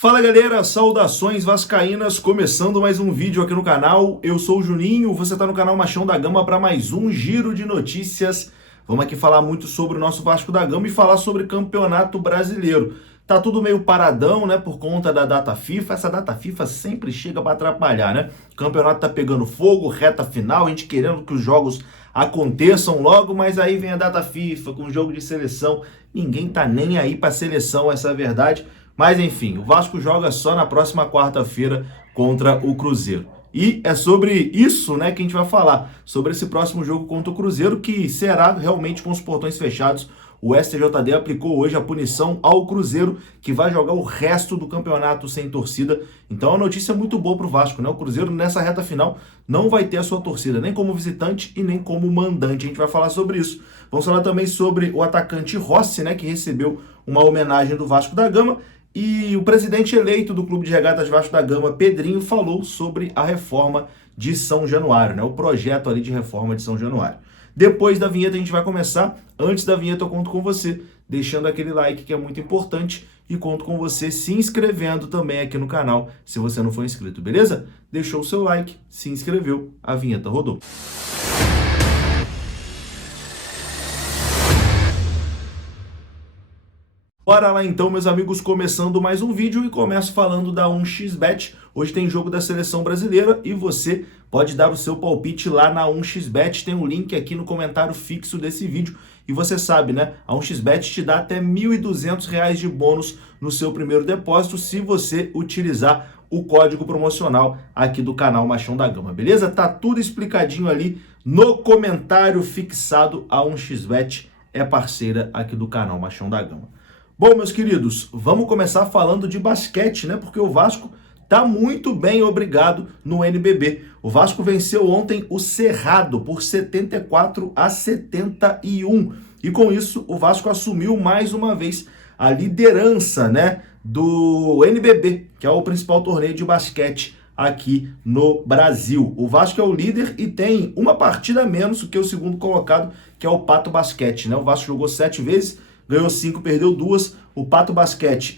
Fala galera, saudações vascaínas, começando mais um vídeo aqui no canal. Eu sou o Juninho, você está no canal Machão da Gama para mais um giro de notícias. Vamos aqui falar muito sobre o nosso Vasco da Gama e falar sobre Campeonato Brasileiro. Tá tudo meio paradão, né, por conta da data FIFA. Essa data FIFA sempre chega para atrapalhar, né? O campeonato tá pegando fogo, reta final, a gente querendo que os jogos aconteçam logo, mas aí vem a data FIFA com o jogo de seleção. Ninguém tá nem aí para seleção, essa é a verdade. Mas enfim, o Vasco joga só na próxima quarta-feira contra o Cruzeiro. E é sobre isso, né, que a gente vai falar, sobre esse próximo jogo contra o Cruzeiro, que será realmente com os portões fechados. O STJD aplicou hoje a punição ao Cruzeiro, que vai jogar o resto do campeonato sem torcida. Então é uma notícia muito boa para o Vasco, né? O Cruzeiro nessa reta final não vai ter a sua torcida, nem como visitante e nem como mandante. A gente vai falar sobre isso. Vamos falar também sobre o atacante Rossi, né, que recebeu uma homenagem do Vasco da Gama. E o presidente eleito do Clube de Regatas Vasco da Gama, Pedrinho, falou sobre a reforma de São Januário, né? O projeto ali de reforma de São Januário. Depois da vinheta a gente vai começar. Antes da vinheta eu conto com você, deixando aquele like que é muito importante, e conto com você se inscrevendo também aqui no canal, se você não for inscrito, beleza? Deixou o seu like, se inscreveu, a vinheta rodou. Bora lá então, meus amigos, começando mais um vídeo e começo falando da 1xBet. Hoje tem jogo da Seleção Brasileira e você pode dar o seu palpite lá na 1xBet. Tem um link aqui no comentário fixo desse vídeo. E você sabe, né? A 1xBet te dá até R$ 1.200 de bônus no seu primeiro depósito se você utilizar o código promocional aqui do canal Machão da Gama, beleza? Tá tudo explicadinho ali no comentário fixado. A 1xBet é parceira aqui do canal Machão da Gama. Bom, meus queridos, vamos começar falando de basquete, né? Porque o Vasco tá muito bem, obrigado, no NBB. O Vasco venceu ontem o Cerrado por 74-71. E com isso, o Vasco assumiu mais uma vez a liderança, né, do NBB, que é o principal torneio de basquete aqui no Brasil. O Vasco é o líder e tem uma partida a menos do que o segundo colocado, que é o Pato Basquete, né? O Vasco jogou 7 vezes, ganhou 5, perdeu 2. O Pato Basquete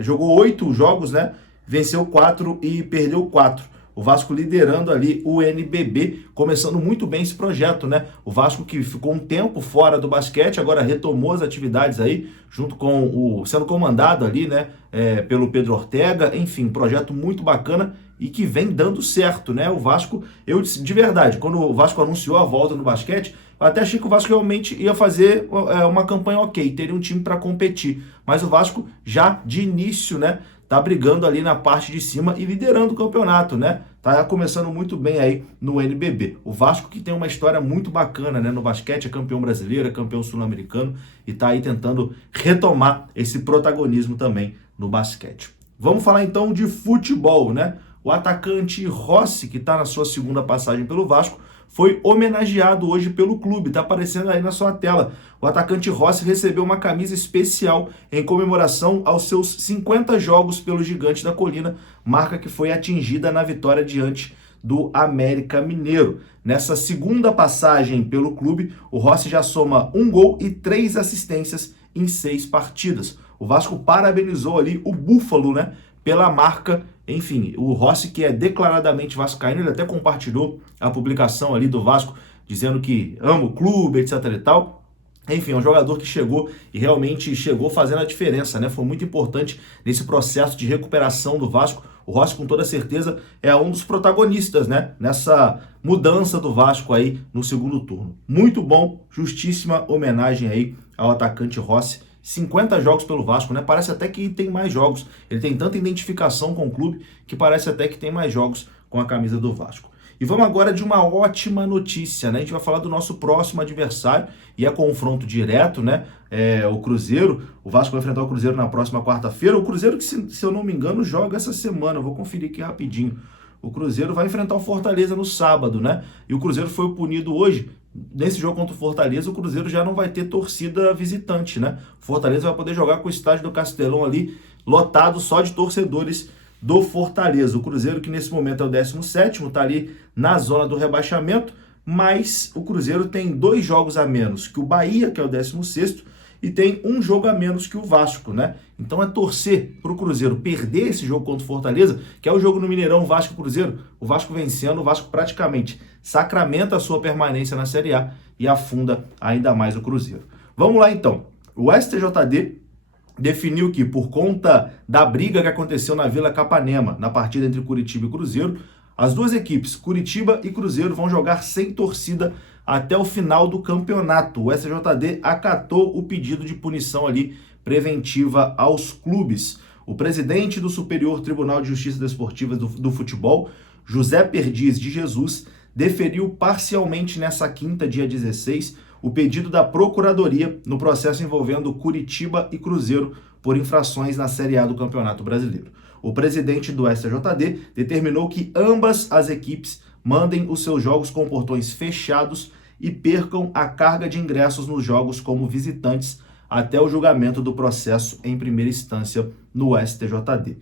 jogou 8 jogos, né? Venceu 4 e perdeu 4. O Vasco liderando ali o NBB, começando muito bem esse projeto, né? O Vasco que ficou um tempo fora do basquete, agora retomou as atividades aí, junto com sendo comandado ali, né? Pelo Pedro Ortega. Enfim, projeto muito bacana e que vem dando certo, né? O Vasco, eu disse, de verdade, quando o Vasco anunciou a volta no basquete, eu até achei que o Vasco realmente ia fazer uma campanha ok, teria um time para competir. Mas o Vasco já de início, né, tá brigando ali na parte de cima e liderando o campeonato, né? Tá começando muito bem aí no NBB. O Vasco que tem uma história muito bacana, né, no basquete, é campeão brasileiro, é campeão sul-americano e tá aí tentando retomar esse protagonismo também no basquete. Vamos falar então de futebol, né? O atacante Rossi, que está na sua segunda passagem pelo Vasco, foi homenageado hoje pelo clube, está aparecendo aí na sua tela. O atacante Rossi recebeu uma camisa especial em comemoração aos seus 50 jogos pelo Gigante da Colina, marca que foi atingida na vitória diante do América Mineiro. Nessa segunda passagem pelo clube, o Rossi já soma 1 gol e 3 assistências em 6 partidas. O Vasco parabenizou ali o Búfalo, né, pela marca. Enfim, o Rossi, que é declaradamente vascaíno, ele até compartilhou a publicação ali do Vasco, dizendo que ama o clube, etc e tal. Enfim, é um jogador que chegou e realmente chegou fazendo a diferença, né? Foi muito importante nesse processo de recuperação do Vasco. O Rossi, com toda certeza, é um dos protagonistas, né, nessa mudança do Vasco aí no segundo turno. Muito bom, justíssima homenagem aí ao atacante Rossi. 50 jogos pelo Vasco, né? Parece até que tem mais jogos. Ele tem tanta identificação com o clube que parece até que tem mais jogos com a camisa do Vasco. E vamos agora de uma ótima notícia, né? A gente vai falar do nosso próximo adversário e é confronto direto, né? O Cruzeiro. O Vasco vai enfrentar o Cruzeiro na próxima quarta-feira. O Cruzeiro que, se eu não me engano, joga essa semana. Eu vou conferir aqui rapidinho. O Cruzeiro vai enfrentar o Fortaleza no sábado, né? E o Cruzeiro foi punido hoje. Nesse jogo contra o Fortaleza, o Cruzeiro já não vai ter torcida visitante, né? O Fortaleza vai poder jogar com o estádio do Castelão ali lotado só de torcedores do Fortaleza. O Cruzeiro, que nesse momento é o 17º, tá ali na zona do rebaixamento, mas o Cruzeiro tem 2 jogos a menos que o Bahia, que é o 16º, e tem um jogo a menos que o Vasco, né? Então é torcer para o Cruzeiro perder esse jogo contra o Fortaleza, que é o jogo no Mineirão, Vasco e Cruzeiro. O Vasco vencendo, o Vasco praticamente sacramenta a sua permanência na Série A e afunda ainda mais o Cruzeiro. Vamos lá então. O STJD definiu que, por conta da briga que aconteceu na Vila Capanema, na partida entre Curitiba e Cruzeiro, as duas equipes, Curitiba e Cruzeiro, vão jogar sem torcida até o final do campeonato. O STJD acatou o pedido de punição ali preventiva aos clubes. O presidente do Superior Tribunal de Justiça Desportiva do Futebol, José Perdiz de Jesus, deferiu parcialmente nessa quinta, dia 16, o pedido da Procuradoria no processo envolvendo Curitiba e Cruzeiro por infrações na Série A do Campeonato Brasileiro. O presidente do STJD determinou que ambas as equipes mandem os seus jogos com portões fechados e percam a carga de ingressos nos jogos como visitantes até o julgamento do processo em primeira instância no STJD.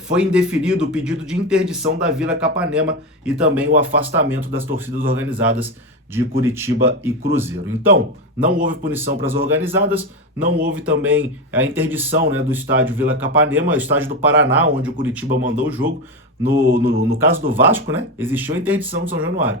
Foi indeferido o pedido de interdição da Vila Capanema e também o afastamento das torcidas organizadas de Curitiba e Cruzeiro. Então, não houve punição para as organizadas, não houve também a interdição, né, do estádio Vila Capanema, estádio do Paraná, onde o Curitiba mandou o jogo. No caso do Vasco, né, existiu a interdição do São Januário.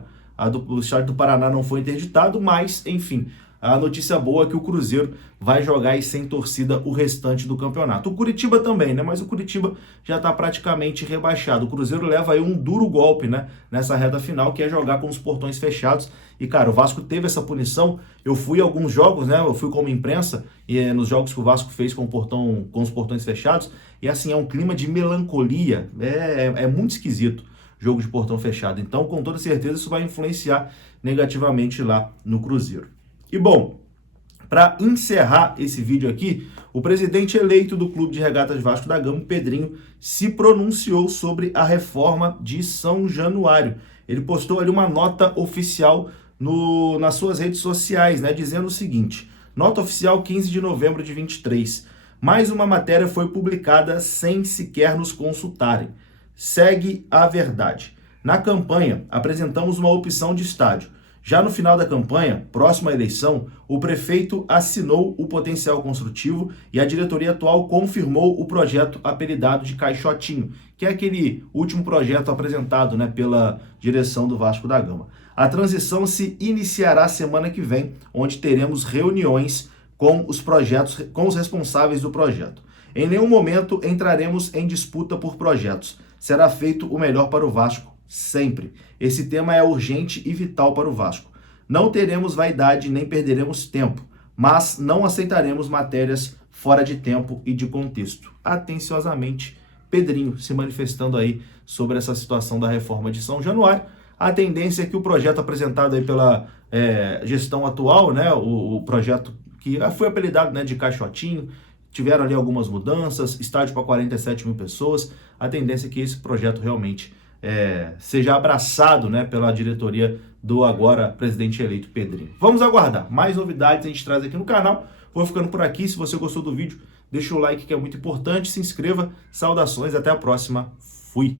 O estádio do Paraná não foi interditado, mas, enfim, a notícia boa é que o Cruzeiro vai jogar aí sem torcida o restante do campeonato. O Curitiba também, né? Mas o Curitiba já está praticamente rebaixado. O Cruzeiro leva aí um duro golpe, né? Nessa reta final, que é jogar com os portões fechados. E, cara, o Vasco teve essa punição. Eu fui a alguns jogos, né? Eu fui como imprensa, e nos jogos que o Vasco fez com os portões fechados. E, assim, é um clima de melancolia. É muito esquisito jogo de portão fechado. Então, com toda certeza, isso vai influenciar negativamente lá no Cruzeiro. E bom, para encerrar esse vídeo aqui, o presidente eleito do Clube de Regatas Vasco da Gama, Pedrinho, se pronunciou sobre a reforma de São Januário. Ele postou ali uma nota oficial nas suas redes sociais, né, dizendo o seguinte: nota oficial 15 de novembro de 23. Mais uma matéria foi publicada sem sequer nos consultarem. Segue a verdade. Na campanha, apresentamos uma opção de estádio. Já no final da campanha, próximo à eleição, o prefeito assinou o potencial construtivo e a diretoria atual confirmou o projeto apelidado de Caixotinho, que é aquele último projeto apresentado, né, pela direção do Vasco da Gama. A transição se iniciará semana que vem, onde teremos reuniões com os responsáveis do projeto. Em nenhum momento entraremos em disputa por projetos. Será feito o melhor para o Vasco. Sempre. Esse tema é urgente e vital para o Vasco. Não teremos vaidade nem perderemos tempo, mas não aceitaremos matérias fora de tempo e de contexto. Atenciosamente, Pedrinho se manifestando aí sobre essa situação da reforma de São Januário. A tendência é que o projeto apresentado aí pela gestão atual, né, o projeto que foi apelidado, né, de Caixotinho, tiveram ali algumas mudanças, estádio para 47 mil pessoas. A tendência é que esse projeto realmente seja abraçado, né, pela diretoria do agora presidente eleito Pedrinho. Vamos aguardar. Mais novidades a gente traz aqui no canal. Vou ficando por aqui. Se você gostou do vídeo, deixa o like que é muito importante. Se inscreva. Saudações. Até a próxima. Fui.